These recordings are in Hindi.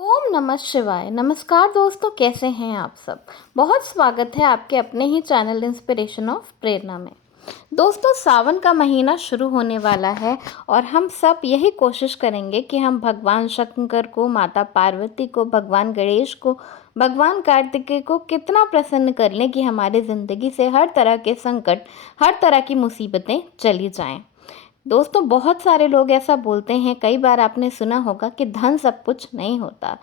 ओम नमः शिवाय। नमस्कार दोस्तों, कैसे हैं आप सब। बहुत स्वागत है आपके अपने ही चैनल इंस्पिरेशन ऑफ प्रेरणा में। दोस्तों, सावन का महीना शुरू होने वाला है और हम सब यही कोशिश करेंगे कि हम भगवान शंकर को, माता पार्वती को, भगवान गणेश को, भगवान कार्तिकेय को कितना प्रसन्न कर लें कि हमारी ज़िंदगी से हर तरह के संकट, हर तरह की मुसीबतें चली जाएं। दोस्तों, बहुत सारे लोग ऐसा बोलते हैं, कई बार आपने सुना होगा कि धन सब कुछ नहीं होता।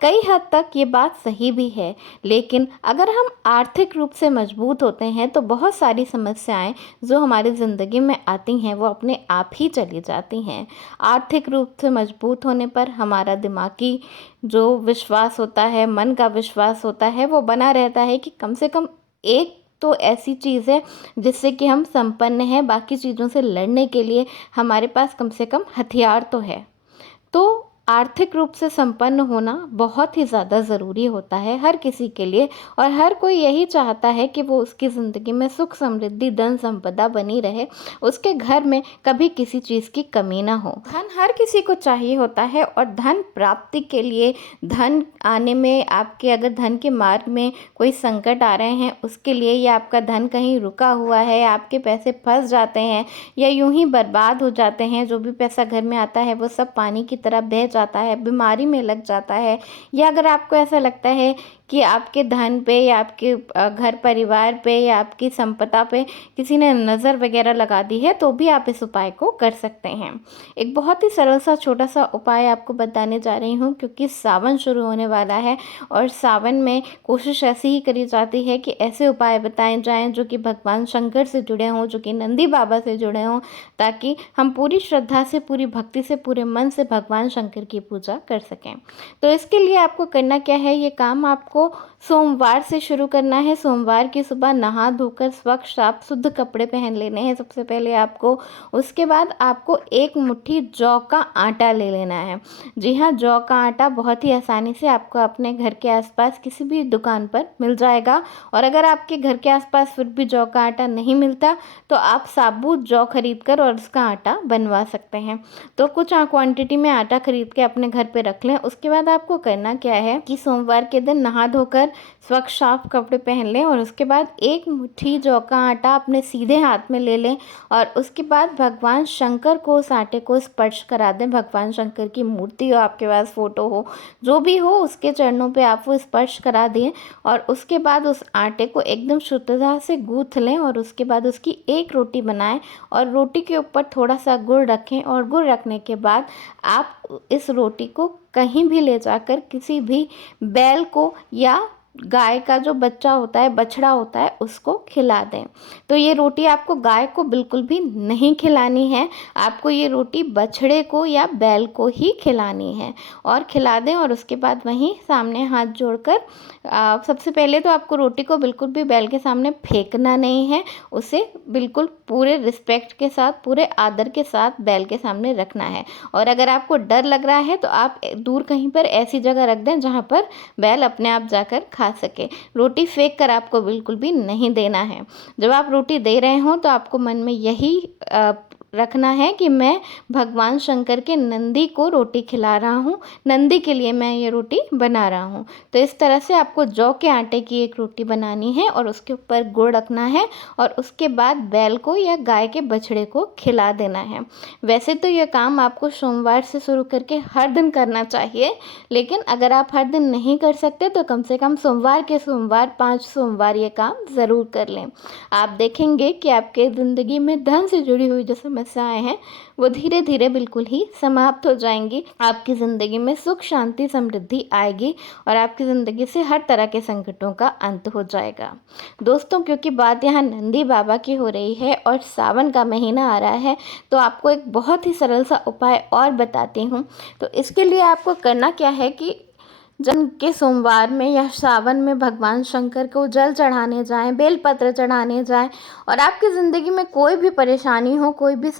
कई हद तक ये बात सही भी है, लेकिन अगर हम आर्थिक रूप से मजबूत होते हैं तो बहुत सारी समस्याएं जो हमारी ज़िंदगी में आती हैं वो अपने आप ही चली जाती हैं। आर्थिक रूप से मजबूत होने पर हमारा दिमागी जो विश्वास होता है, मन का विश्वास होता है, वो बना रहता है कि कम से कम एक तो ऐसी चीज़ है जिससे कि हम संपन्न हैं, बाकी चीज़ों से लड़ने के लिए हमारे पास कम से कम हथियार तो है। तो आर्थिक रूप से संपन्न होना बहुत ही ज़्यादा ज़रूरी होता है हर किसी के लिए, और हर कोई यही चाहता है कि वो उसकी ज़िंदगी में सुख समृद्धि, धन संपदा बनी रहे, उसके घर में कभी किसी चीज़ की कमी ना हो। धन हर किसी को चाहिए होता है, और धन प्राप्ति के लिए, धन आने में, आपके अगर धन के मार्ग में कोई संकट आ रहे हैं उसके लिए, या आपका धन कहीं रुका हुआ है, आपके पैसे फंस जाते हैं या यूं ही बर्बाद हो जाते हैं, जो भी पैसा घर में आता है वो सब पानी की तरह बह जाता है, बीमारी में लग जाता है, या अगर आपको ऐसा लगता है कि आपके धन पे या आपके घर परिवार पे या आपकी संपदा पे किसी ने नज़र वगैरह लगा दी है, तो भी आप इस उपाय को कर सकते हैं। एक बहुत ही सरल सा छोटा सा उपाय आपको बताने जा रही हूँ, क्योंकि सावन शुरू होने वाला है और सावन में कोशिश ऐसी ही करी जाती है कि ऐसे उपाय बताए जाएं जो कि भगवान शंकर से जुड़े हों, जो कि नंदी बाबा से जुड़े हों, ताकि हम पूरी श्रद्धा से, पूरी भक्ति से, पूरे मन से भगवान शंकर की पूजा कर सकें। तो इसके लिए आपको करना क्या है, ये काम आपको सोमवार से शुरू करना है। सोमवार की सुबह नहा धोकर स्वच्छ साफ शुद्ध कपड़े पहन लेने हैं सबसे पहले आपको। उसके बाद आपको एक मुट्ठी जौ का आटा ले लेना है। जी हाँ, जौ का आटा बहुत ही आसानी से आपको अपने घर के आसपास किसी भी दुकान पर मिल जाएगा, और अगर आपके घर के आसपास फिर भी जौ का आटा नहीं मिलता तो आप साबुत जौ खरीद कर और उसका आटा बनवा सकते हैं। तो कुछ क्वांटिटी में आटा खरीद के अपने घर पे रख लें। उसके बाद आपको करना क्या है कि सोमवार के दिन नहा धोकर स्वच्छ साफ कपड़े पहन लें, और उसके बाद एक मुट्ठी जौ का आटा अपने सीधे हाथ में ले लें, और उसके बाद भगवान शंकर को उस आटे को स्पर्श करा दें। भगवान शंकर की मूर्ति हो, आपके पास फोटो हो, जो भी हो, उसके चरणों पे आप वो स्पर्श करा दें, और उसके बाद उस आटे को एकदम शुद्धता से गूँथ लें, और उसके बाद उसकी एक रोटी बनाएं, और रोटी के ऊपर थोड़ा सा गुड़ रखें, और गुड़ रखने के बाद आप इस रोटी को कहीं भी ले जाकर किसी भी बैल को या गाय का जो बच्चा होता है, बछड़ा होता है, उसको खिला दें। तो ये रोटी आपको गाय को बिल्कुल भी नहीं खिलानी है, आपको ये रोटी बछड़े को या बैल को ही खिलानी है, और खिला दें। और उसके बाद वहीं सामने हाथ जोड़कर सबसे पहले तो आपको रोटी को बिल्कुल भी बैल के सामने फेंकना नहीं है, उसे बिल्कुल पूरे रिस्पेक्ट के साथ, पूरे आदर के साथ बैल के सामने रखना है। और अगर आपको डर लग रहा है तो आप दूर कहीं पर ऐसी जगह रख दें जहाँ पर बैल अपने आप जाकर खा सके। रोटी फेंक कर आपको बिल्कुल भी नहीं देना है। जब आप रोटी दे रहे हो तो आपको मन में यही रखना है कि मैं भगवान शंकर के नंदी को रोटी खिला रहा हूँ, नंदी के लिए मैं ये रोटी बना रहा हूँ। तो इस तरह से आपको जौ के आटे की एक रोटी बनानी है, और उसके ऊपर गुड़ रखना है, और उसके बाद बैल को या गाय के बछड़े को खिला देना है। वैसे तो ये काम आपको सोमवार से शुरू करके हर दिन करना चाहिए, लेकिन अगर आप हर दिन नहीं कर सकते तो कम से कम सोमवार के सोमवार, 5 सोमवार ये काम ज़रूर कर लें। आप देखेंगे कि आपके ज़िंदगी में धन से जुड़ी हुई जो समस्याएं हैं वो धीरे धीरे बिल्कुल ही समाप्त हो जाएंगी। आपकी ज़िंदगी में सुख, शांति, समृद्धि आएगी, और आपकी ज़िंदगी से हर तरह के संकटों का अंत हो जाएगा। दोस्तों, क्योंकि बात यहाँ नंदी बाबा की हो रही है और सावन का महीना आ रहा है, तो आपको एक बहुत ही सरल सा उपाय और बताती हूँ। तो इसके लिए आपको करना क्या है कि जन्म के सोमवार में या सावन में भगवान शंकर को जल चढ़ाने जाएं, बेलपत्र चढ़ाने जाएं, और आपकी ज़िंदगी में कोई भी परेशानी हो, कोई भी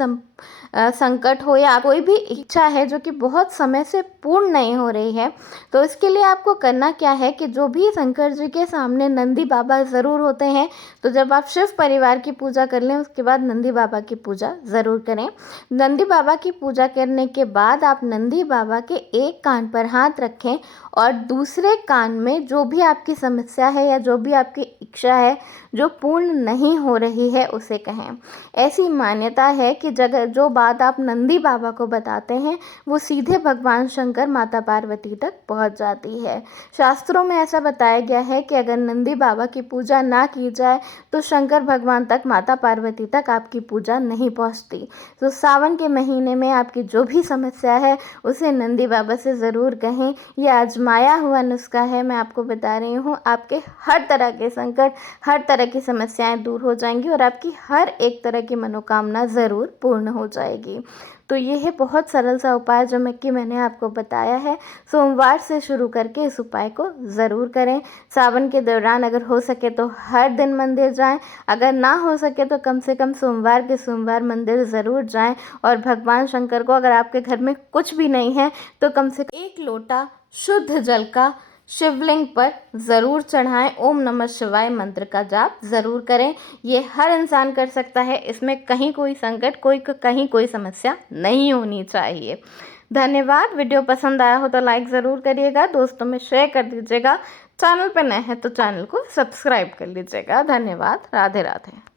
संकट हो या कोई भी इच्छा है जो कि बहुत समय से पूर्ण नहीं हो रही है, तो इसके लिए आपको करना क्या है कि जो भी शंकर जी के सामने नंदी बाबा ज़रूर होते हैं, तो जब आप शिव परिवार की पूजा कर लें उसके बाद नंदी बाबा की पूजा ज़रूर करें। नंदी बाबा की पूजा करने के बाद आप नंदी बाबा के एक कान पर हाथ रखें और दूसरे कान में जो भी आपकी समस्या है या जो भी आपकी इच्छा है जो पूर्ण नहीं हो रही है उसे कहें। ऐसी मान्यता है कि जगह जो बात आप नंदी बाबा को बताते हैं वो सीधे भगवान शंकर माता पार्वती तक पहुंच जाती है। शास्त्रों में ऐसा बताया गया है कि अगर नंदी बाबा की पूजा ना की जाए तो शंकर भगवान तक, माता पार्वती तक आपकी पूजा नहीं पहुंचती। तो सावन के महीने में आपकी जो भी समस्या है उसे नंदी बाबा से ज़रूर कहें। यह आजमाया हुआ नुस्खा है, मैं आपको बता रही हूँ। आपके हर तरह के संकट, हर तरह की समस्याएं दूर हो जाएंगी और आपकी हर एक तरह की मनोकामना ज़रूर पूर्ण हो जाएगी। तो ये है बहुत सरल सा उपाय जो मैंने आपको बताया है। सोमवार से शुरू करके इस उपाय को ज़रूर करें। सावन के दौरान अगर हो सके तो हर दिन मंदिर जाएं, अगर ना हो सके तो कम से कम सोमवार के सोमवार मंदिर ज़रूर जाएं और भगवान शंकर को, अगर आपके घर में कुछ भी नहीं है तो कम से कम 1 लोटा शुद्ध जल का शिवलिंग पर ज़रूर चढ़ाएं। ओम नमः शिवाय मंत्र का जाप ज़रूर करें। ये हर इंसान कर सकता है, इसमें कहीं कोई संकट, कहीं कोई समस्या नहीं होनी चाहिए। धन्यवाद। वीडियो पसंद आया हो तो लाइक ज़रूर करिएगा, दोस्तों में शेयर कर दीजिएगा। चैनल पर नए हैं तो चैनल को सब्सक्राइब कर लीजिएगा। धन्यवाद। राधे राधे।